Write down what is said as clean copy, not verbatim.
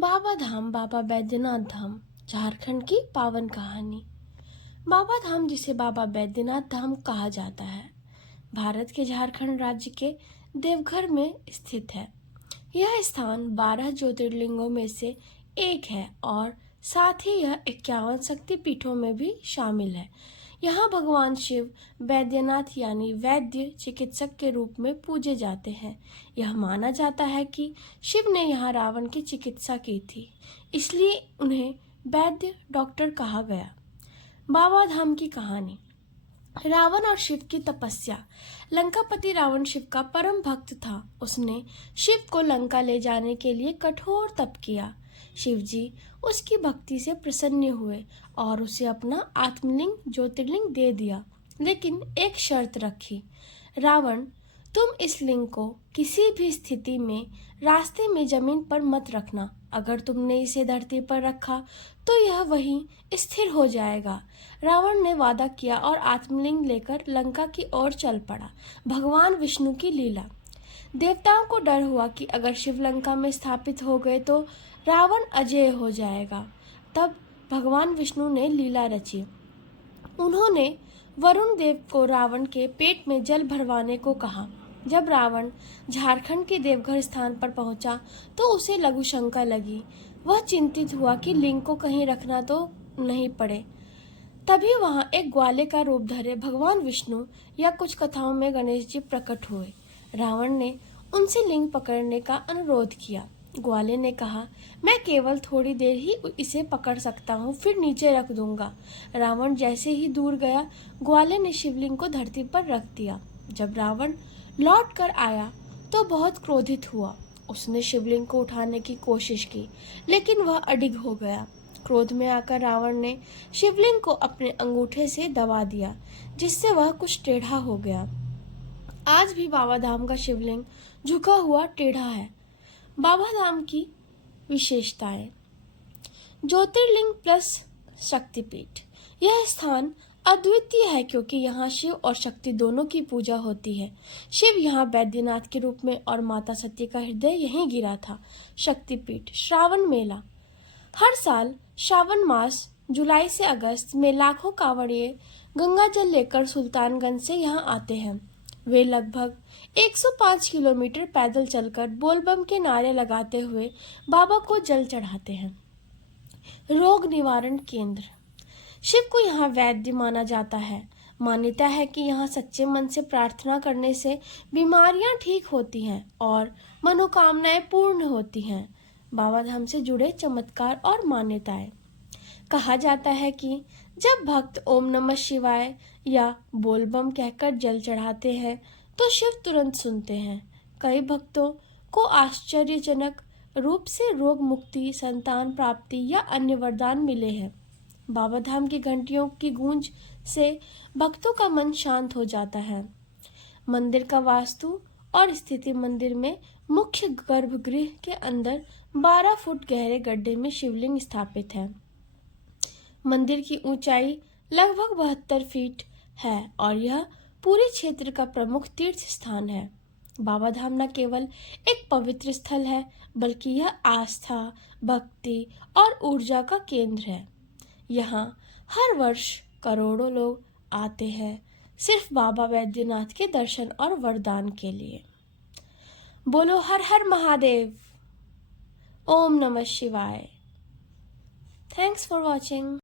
बाबा धाम बाबा बैद्यनाथ धाम झारखंड की पावन कहानी। बाबा धाम, जिसे बाबा बैद्यनाथ धाम कहा जाता है, भारत के झारखंड राज्य के देवघर में स्थित है। यह स्थान 12 ज्योतिर्लिंगों में से एक है और साथ ही यह 51 शक्तिपीठों में भी शामिल है। यहाँ भगवान शिव वैद्यनाथ यानी वैद्य चिकित्सक के रूप में पूजे जाते हैं। यह माना जाता है कि शिव ने यहाँ रावण की चिकित्सा की थी, इसलिए उन्हें वैद्य डॉक्टर कहा गया। बाबा धाम की कहानी। रावण और शिव की तपस्या। लंकापति रावण शिव का परम भक्त था। उसने शिव को लंका ले जाने के लिए कठोर तप किया। शिव जी उसकी भक्ति से प्रसन्न हुए और उसे अपना आत्मलिंग ज्योतिर्लिंग दे दिया, लेकिन एक शर्त रखी। रावण, तुम इस लिंग को किसी भी स्थिति में रास्ते में जमीन पर मत रखना। अगर तुमने इसे धरती पर रखा तो यह वहीं स्थिर हो जाएगा। रावण ने वादा किया और आत्मलिंग लेकर लंका की ओर चल पड़ा। भगवान विष्णु की लीला। देवताओं को डर हुआ कि अगर शिव लंका में स्थापित हो गए तो रावण अजेय हो जाएगा। तब भगवान विष्णु ने लीला रची। उन्होंने वरुण देव को रावण के पेट में जल भरवाने को कहा। जब रावण झारखंड के देवघर स्थान पर पहुंचा तो उसे लघु शंका लगी। वह चिंतित हुआ कि लिंग को कहीं रखना तो नहीं पड़े। तभी वहां एक ग्वाले का रूप धरे भगवान विष्णु या कुछ कथाओं में गणेश जी प्रकट हुए। रावण ने उनसे लिंग पकड़ने का अनुरोध किया। ग्वाले ने कहा, मैं केवल थोड़ी देर ही इसे पकड़ सकता हूँ, फिर नीचे रख दूंगा। रावण जैसे ही दूर गया, ग्वाले ने शिवलिंग को धरती पर रख दिया। जब रावण लौट कर आया तो बहुत क्रोधित हुआ। उसने शिवलिंग को उठाने की कोशिश की, लेकिन वह अडिग हो गया। क्रोध में आकर रावण ने शिवलिंग को अपने अंगूठे से दबा दिया, जिससे वह कुछ टेढ़ा हो गया। आज भी बाबा धाम का शिवलिंग झुका हुआ टेढ़ा है। बाबा धाम की विशेषताएं। ज्योतिर्लिंग प्लस शक्तिपीठ। यह स्थान अद्वितीय है क्योंकि यहाँ शिव और शक्ति दोनों की पूजा होती है। शिव यहाँ बैद्यनाथ के रूप में और माता सती का हृदय यहीं गिरा था। शक्तिपीठ। श्रावण मेला। हर साल श्रावण मास जुलाई से अगस्त में लाखों कांवड़िए गंगा जल लेकर सुल्तानगंज से यहाँ आते हैं। वे लगभग 105 किलोमीटर पैदल चलकर बोलबम के नारे लगाते हुए बाबा को जल चढ़ाते हैं। रोग निवारण केंद्र। शिव को यहाँ वैद्य माना जाता है। मान्यता है कि यहाँ सच्चे मन से प्रार्थना करने से बीमारियां ठीक होती हैं और मनोकामनाएं पूर्ण होती हैं। बाबा धाम से जुड़े चमत्कार और मान्यताएं। कहा जाता है कि जब भक्त ओम नमः शिवाय या बोलबम कहकर जल चढ़ाते हैं तो शिव तुरंत सुनते हैं। कई भक्तों को आश्चर्यजनक रूप से रोग मुक्ति, संतान प्राप्ति या अन्य वरदान मिले हैं। बाबा धाम की घंटियों की गूंज से भक्तों का मन शांत हो जाता है। मंदिर का वास्तु और स्थिति। मंदिर में मुख्य गर्भगृह के अंदर 12 फुट गहरे गड्ढे में शिवलिंग स्थापित है। मंदिर की ऊंचाई लगभग 72 फीट है और यह पूरे क्षेत्र का प्रमुख तीर्थ स्थान है। बाबा धाम न केवल एक पवित्र स्थल है, बल्कि यह आस्था, भक्ति और ऊर्जा का केंद्र है। यहाँ हर वर्ष करोड़ों लोग आते हैं सिर्फ बाबा बैद्यनाथ के दर्शन और वरदान के लिए। बोलो हर हर महादेव। ओम नमः शिवाय। Thanks for watching.